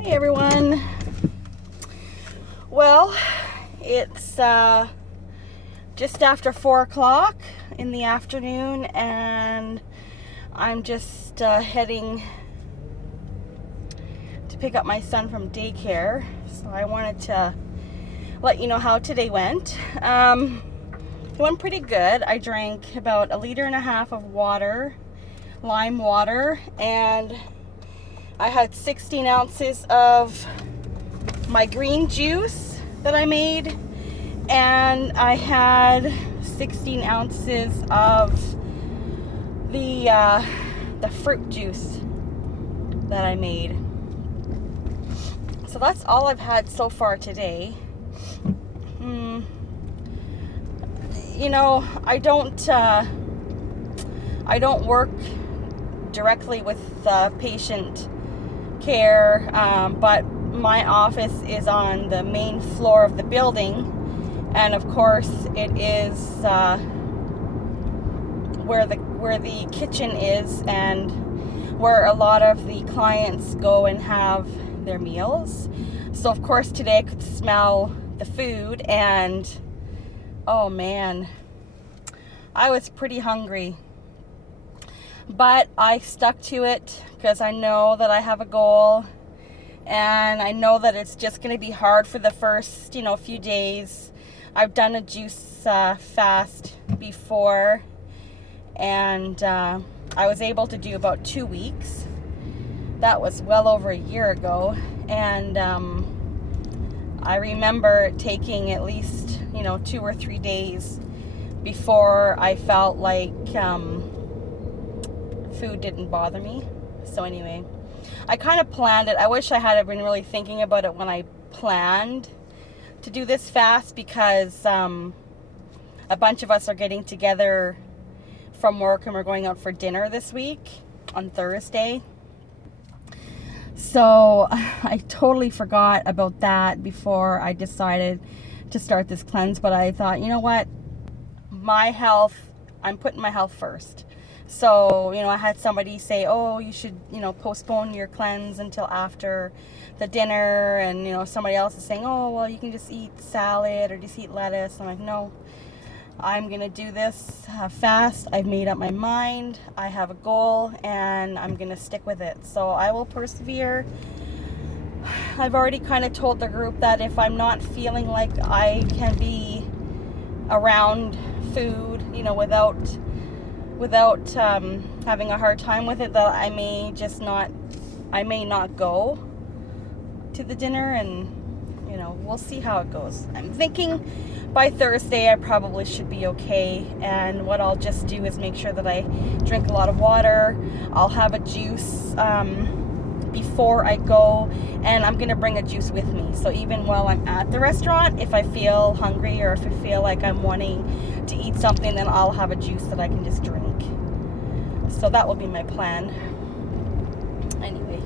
Hey everyone. Well, it's just after 4 o'clock in the afternoon, and I'm just heading to pick up my son from daycare. So I wanted to let you know how today went. It went pretty good. I drank about 1.5 liters of water, lime water, and I had 16 ounces of my green juice that I made, and I had 16 ounces of the fruit juice that I made. So that's all I've had so far today. You know, I don't work directly with patient care, but my office is on the main floor of the building, and of course it is where the kitchen is and where a lot of the clients go and have their meals. So of course today I could smell the food, and oh man, I was pretty hungry. But I stuck to it because I know that I have a goal, and I know that it's just going to be hard for the first, few days. I've done a juice fast before, and I was able to do about 2 weeks. That was well over a year ago, and I remember taking at least, 2 or 3 days before I felt like food didn't bother me. So anyway, I kind of planned it. I wish I had been really thinking about it when I planned to do this fast, because a bunch of us are getting together from work and we're going out for dinner this week on Thursday. So I totally forgot about that before I decided to start this cleanse. But I thought, you know what, my health, I'm putting my health first. So, I had somebody say, oh, you should, postpone your cleanse until after the dinner. And, somebody else is saying, oh, well, you can just eat salad or just eat lettuce. I'm like, no, I'm going to do this fast. I've made up my mind. I have a goal, and I'm going to stick with it. So I will persevere. I've already kind of told the group that if I'm not feeling like I can be around food, without having a hard time with it, that I may not go to the dinner, and we'll see how it goes. I'm thinking by Thursday I probably should be okay, and what I'll just do is make sure that I drink a lot of water. I'll have a juice before I go, and I'm gonna bring a juice with me, so even while I'm at the restaurant, if I feel hungry or if I feel like I'm wanting to eat something, then I'll have a juice that I can just drink. So that will be my plan. Anyway,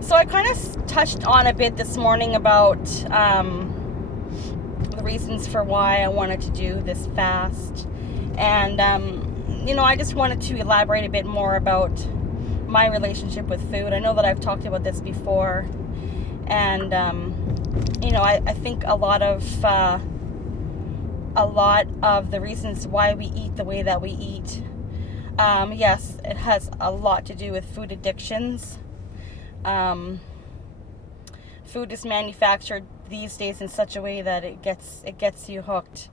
so I kind of touched on a bit this morning about the reasons for why I wanted to do this fast, and I just wanted to elaborate a bit more about my relationship with food. I know that I've talked about this before, and I think a lot of the reasons why we eat the way that we eat, yes, it has a lot to do with food addictions. Food is manufactured these days in such a way that it gets you hooked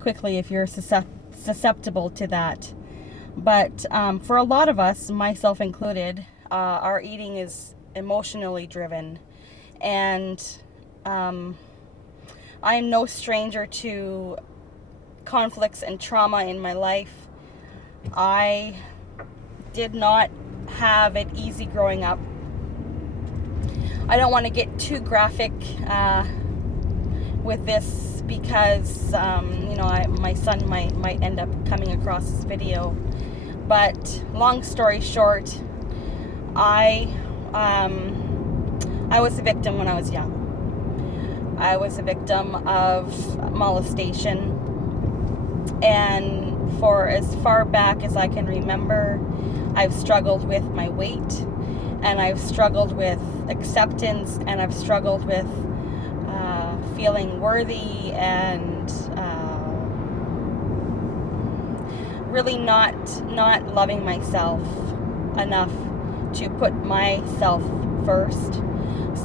quickly if you're susceptible to that. But for a lot of us, myself included, our eating is emotionally driven, and I'm no stranger to conflicts and trauma in my life. I did not have it easy growing up. I don't want to get too graphic with this, because my son might end up coming across this video. But long story short, I was a victim when I was young. I was a victim of molestation, and for as far back as I can remember, I've struggled with my weight, and I've struggled with acceptance, and I've struggled with feeling worthy, and really not loving myself enough to put myself first.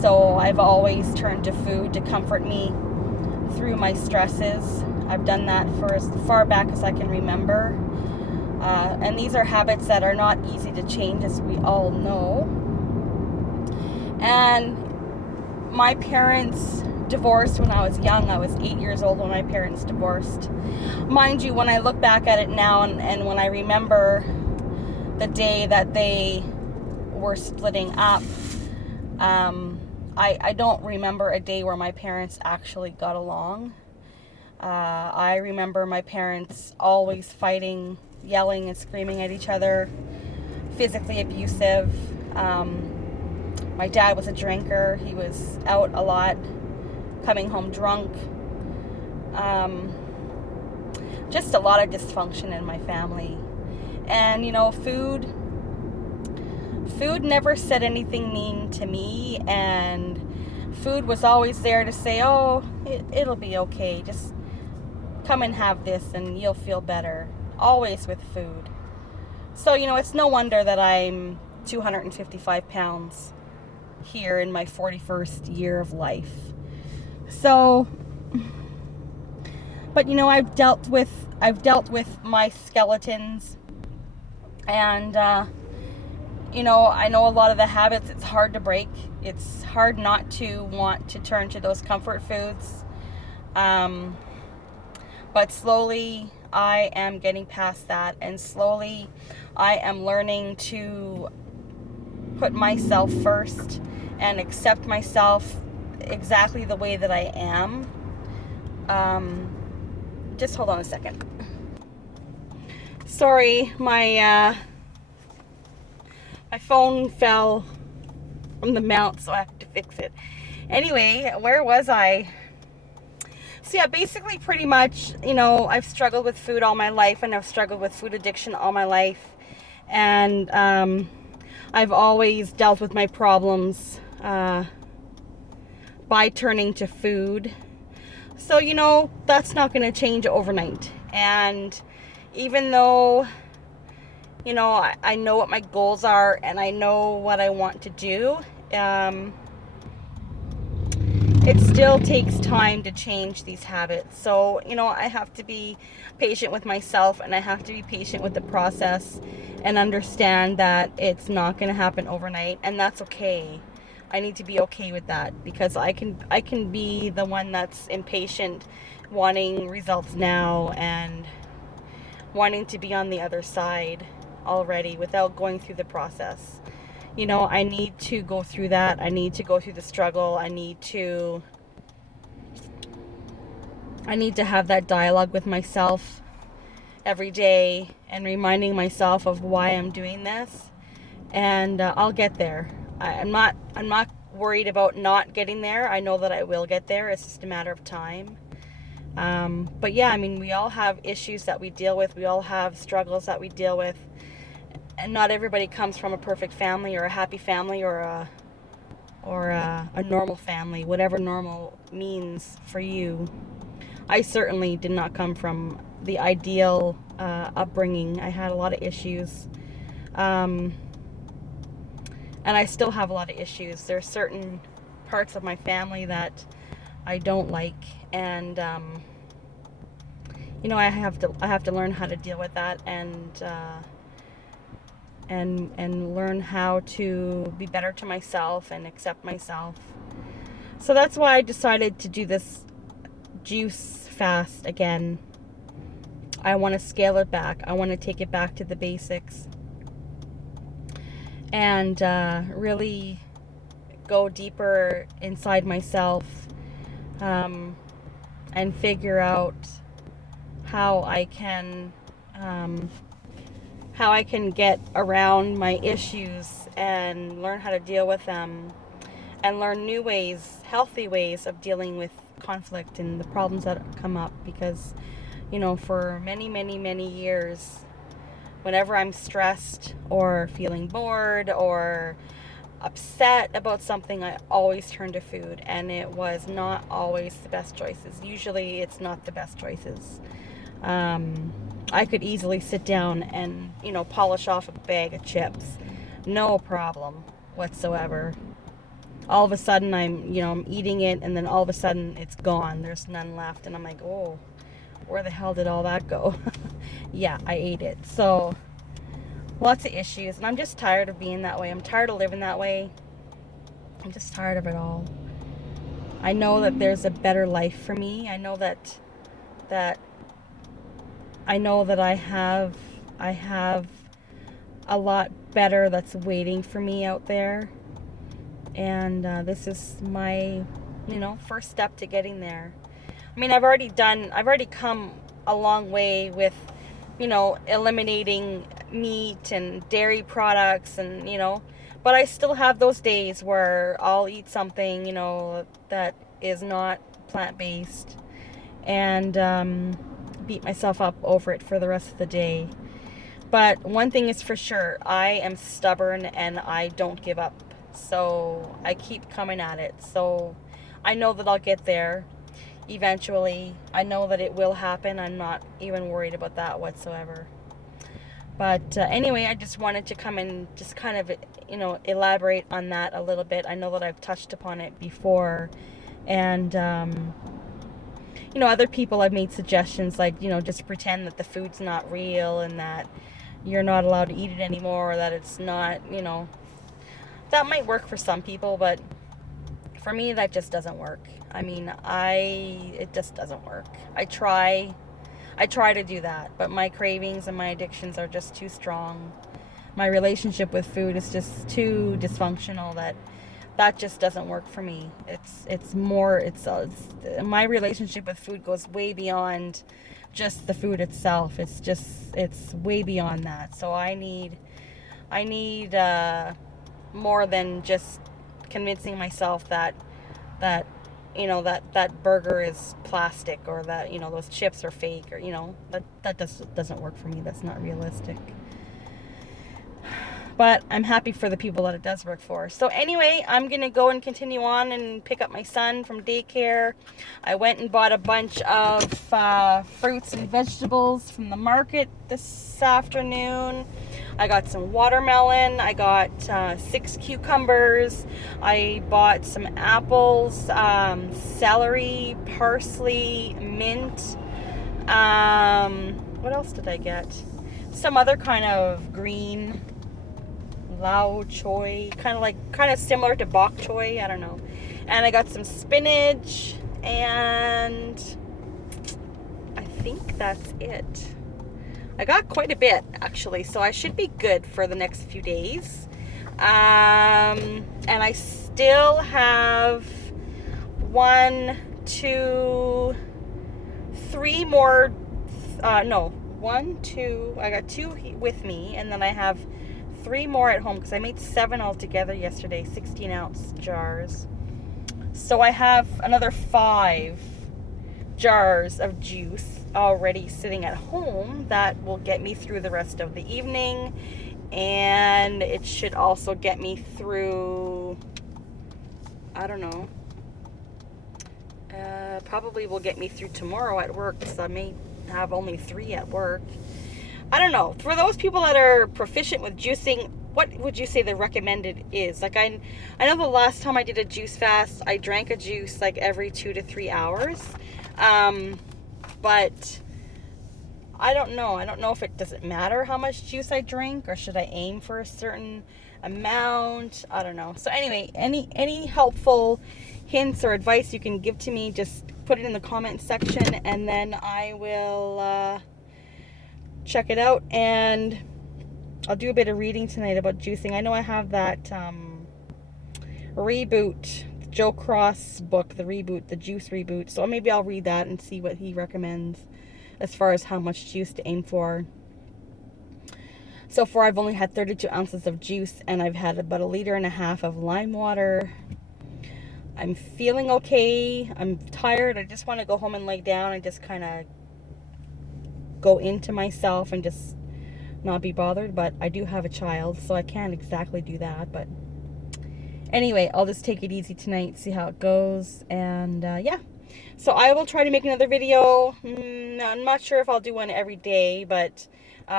So I've always turned to food to comfort me through my stresses. I've done that for as far back as I can remember. And these are habits that are not easy to change, as we all know. And my parents divorced when I was young. I was 8 years old when my parents divorced. Mind you, when I look back at it now, and when I remember the day that they were splitting up, I don't remember a day where my parents actually got along. I remember my parents always fighting, yelling and screaming at each other, physically abusive. My dad was a drinker. He was out a lot, coming home drunk. Just a lot of dysfunction in my family. And, you know, food never said anything mean to me, and food was always there to say, oh, it'll be okay. Just come and have this and you'll feel better. Always with food. So, you know, it's no wonder that I'm 255 pounds here in my 41st year of life. So, but, you know, I've dealt with my skeletons, and you know, I know a lot of the habits, it's hard to break. It's hard not to want to turn to those comfort foods. But slowly I am getting past that, and slowly I am learning to put myself first and accept myself exactly the way that I am. Just hold on a second. Sorry, my phone fell from the mount, so I have to fix it. Anyway, where was I? So yeah, basically pretty much, you know, I've struggled with food all my life, and I've struggled with food addiction all my life. And I've always dealt with my problems by turning to food. So, you know, that's not going to change overnight. And even though, you know, I know what my goals are and I know what I want to do, it still takes time to change these habits. So, you know, I have to be patient with myself, and I have to be patient with the process, and understand that it's not going to happen overnight, and that's okay. I need to be okay with that, because I can be the one that's impatient, wanting results now and wanting to be on the other side already without going through the process. You know, I need to go through that. I need to go through the struggle. I need to have that dialogue with myself every day, and reminding myself of why I'm doing this. And I'll get there. I'm not worried about not getting there. I know that I will get there. It's just a matter of time. But yeah, I mean, we all have issues that we deal with. We all have struggles that we deal with. And not everybody comes from a perfect family, or a happy family, or a normal family, whatever normal means for you. I certainly did not come from the ideal upbringing. I had a lot of issues. And I still have a lot of issues. There are certain parts of my family that I don't like, and you know, I have to learn how to deal with that, and learn how to be better to myself and accept myself. So that's why I decided to do this juice fast again. I want to scale it back. I want to take it back to the basics, and really go deeper inside myself, and figure out how I can get around my issues and learn how to deal with them, and learn new ways, healthy ways of dealing with conflict and the problems that come up. Because, you know, for many, many, many years, whenever I'm stressed or feeling bored or upset about something, I always turn to food, and it was not always the best choices. Usually it's not the best choices. I could easily sit down and, polish off a bag of chips. No problem whatsoever. All of a sudden I'm eating it, and then all of a sudden it's gone. There's none left, and I'm like, oh, where the hell did all that go? Yeah, I ate it. So lots of issues, and I'm just tired of being that way. I'm tired of living that way. I'm just tired of it all. I know that there's a better life for me. I know that I have a lot better that's waiting for me out there. And this is my, first step to getting there. I mean, I've already come a long way with, eliminating meat and dairy products, and, but I still have those days where I'll eat something, that is not plant-based, and beat myself up over it for the rest of the day. But one thing is for sure, I am stubborn and I don't give up. So I keep coming at it. So I know that I'll get there eventually. I know that it will happen. I'm not even worried about that whatsoever. But anyway, I just wanted to come and just kind of, elaborate on that a little bit. I know that I've touched upon it before. And, other people have made suggestions like, just pretend that the food's not real and that you're not allowed to eat it anymore, or that it's not, that might work for some people, but for me, that just doesn't work. I mean, it just doesn't work. I try to do that, but my cravings and my addictions are just too strong. My relationship with food is just too dysfunctional that just doesn't work for me. My relationship with food goes way beyond just the food itself. It's way beyond that. So I need more than just convincing myself that burger is plastic, or that those chips are fake, or that doesn't work for me. That's not realistic. But I'm happy for the people that it does work for. So anyway, I'm going to go and continue on and pick up my son from daycare. I went and bought a bunch of fruits and vegetables from the market this afternoon. I got some watermelon. I got 6 cucumbers. I bought some apples, celery, parsley, mint. What else did I get? Some other kind of green, lao choy, kind of similar to bok choy, I don't know. And I got some spinach, and I think that's it. I got quite a bit, actually, so I should be good for the next few days. And I still have 1, 2, 3 more, I got 2 with me, and then I have 3 more at home, because I made 7 altogether yesterday, 16-ounce jars. So I have another 5 jars of juice already sitting at home that will get me through the rest of the evening, and it should also get me through, I don't know, probably will get me through tomorrow at work, because I may have only 3 at work. I don't know. For those people that are proficient with juicing, what would you say the recommended is? Like, I know the last time I did a juice fast, I drank a juice like every 2 to 3 hours. But I don't know. I don't know if does it matter how much juice I drink, or should I aim for a certain amount? I don't know. So anyway, any helpful hints or advice you can give to me, just put it in the comment section, and then I will check it out, and I'll do a bit of reading tonight about juicing. I know I have that Reboot, Joe Cross book, the Reboot, the Juice Reboot, so maybe I'll read that and see what he recommends as far as how much juice to aim for. So far I've only had 32 ounces of juice, and I've had about 1.5 liters of lime water. I'm feeling okay. I'm tired. I just want to go home and lay down and just kind of go into myself and just not be bothered. But I do have a child, so I can't exactly do that. But Anyway, I'll just take it easy tonight, see how it goes, and yeah. So I will try to make another video. I'm not sure if I'll do one every day, but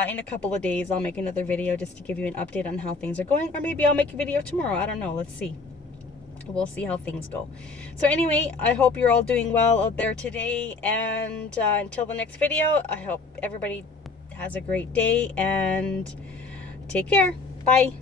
in a couple of days I'll make another video just to give you an update on how things are going. Or maybe I'll make a video tomorrow. I don't know. Let's see. We'll see how things go. So anyway, I hope you're all doing well out there today. And until the next video, I hope everybody has a great day and take care. Bye.